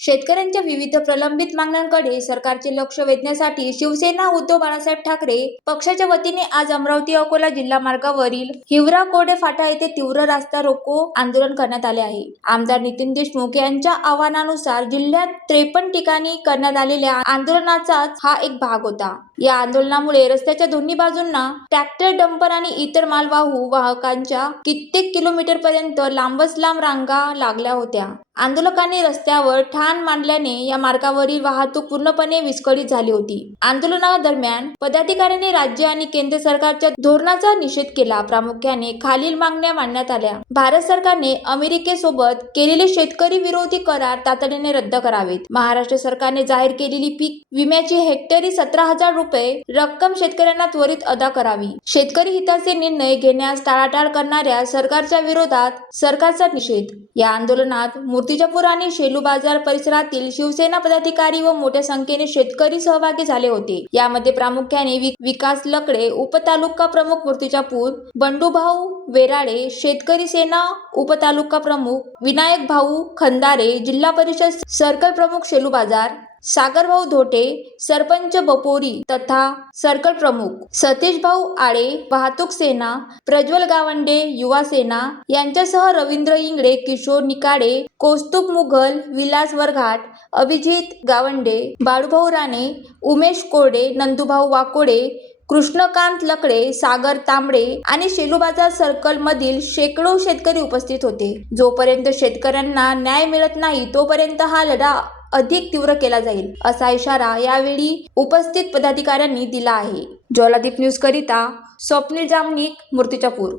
शेतकऱ्यांच्या विविध प्रलंबित मागण्यांकडे सरकारचे लक्ष वेधण्यासाठी शिवसेना उद्धव बाळासाहेब ठाकरे पक्षाच्या वतीने आज अमरावती अकोला जिल्हा मार्गावरील हिवरा कोरडे फाटा येथे तीव्र रास्ता रोको आंदोलन करण्यात आले आहे। आमदार नितीन देशमुख यांच्या आवाहनानुसार जिल्ह्यात 53 ठिकाणी करण्यात आलेल्या आंदोलनाचाच हा एक भाग होता। या आंदोलनामुळे रस्त्याच्या दोन्ही बाजूंना ट्रॅक्टर, डंपर आणि इतर मालवाहू वाहकांच्या कित्येक किलोमीटर पर्यंत लांबच लांब रांगा लागल्या होत्या। आंदोलकांनी रस्त्यावर ठाण मांडल्याने या मार्गावरील वाहतूक पूर्णपणे विस्कळीत झाली होती। आंदोलनादरम्यान पदाधिकाऱ्यांनी राज्य आणि केंद्र सरकारच्या धोरणाचा निषेध केला। प्रामुख्याने खालील मागण्या मांडण्यात आल्या। भारत सरकारने अमेरिकेसोबत केलेले शेतकरी विरोधी करार तातडीने रद्द करावेत। महाराष्ट्र सरकारने जाहीर केलेली पीक विम्याची हेक्टरी 17,000 रुपये रक्कम शेतकऱ्यांना त्वरित अदा करावी। शेतकरी हिताचे निर्णय घेण्यास टाळाटाळ करणाऱ्या सरकारच्या विरोधात सरकारचा निषेध। या आंदोलनात मूर्तिजापूर आणि शेलू बाजार परिसरातील शिवसेना पदाधिकारी व मोठ्या संख्येने शेतकरी सहभागी झाले होते। यामध्ये प्रामुख्याने विकास लकडे, उपतालुका प्रमुख मूर्तिजापूर, बंडूभाऊ वेराळे, शेतकरी सेना उपतालुका प्रमुख विनायक भाऊ खंदारे, जिल्हा परिषद सर्कल प्रमुख शेलू बाजार, सागरभाऊ धोटे, सरपंच बपोरी तथा सर्कल प्रमुख सतीश भाऊ आळे, वाहतूक सेना, प्रज्वल गावंडे, युवा सेना यांच्यासह रवींद्र इंगळे, किशोर निकाडे, कौस्तुभ मुघल, विलास वरघाट, अभिजित गावंडे, बाळूभाऊ राणे, उमेश कोरडे, नंदूभाऊ वाकोडे, कृष्णकांत लकडे, सागर तांबडे आणि शेलू बाजार सर्कल मधील शेकडो शेतकरी उपस्थित होते। जोपर्यंत शेतकऱ्यांना न्याय मिळत नाही तोपर्यंत हा लढा अधिक तीव्र केला जाईल, असा इशारा यावेळी उपस्थित पदाधिकाऱ्यांनी दिला आहे। ज्वालादीप न्यूज करिता स्वप्नील जामनिक, मूर्तिजापूर।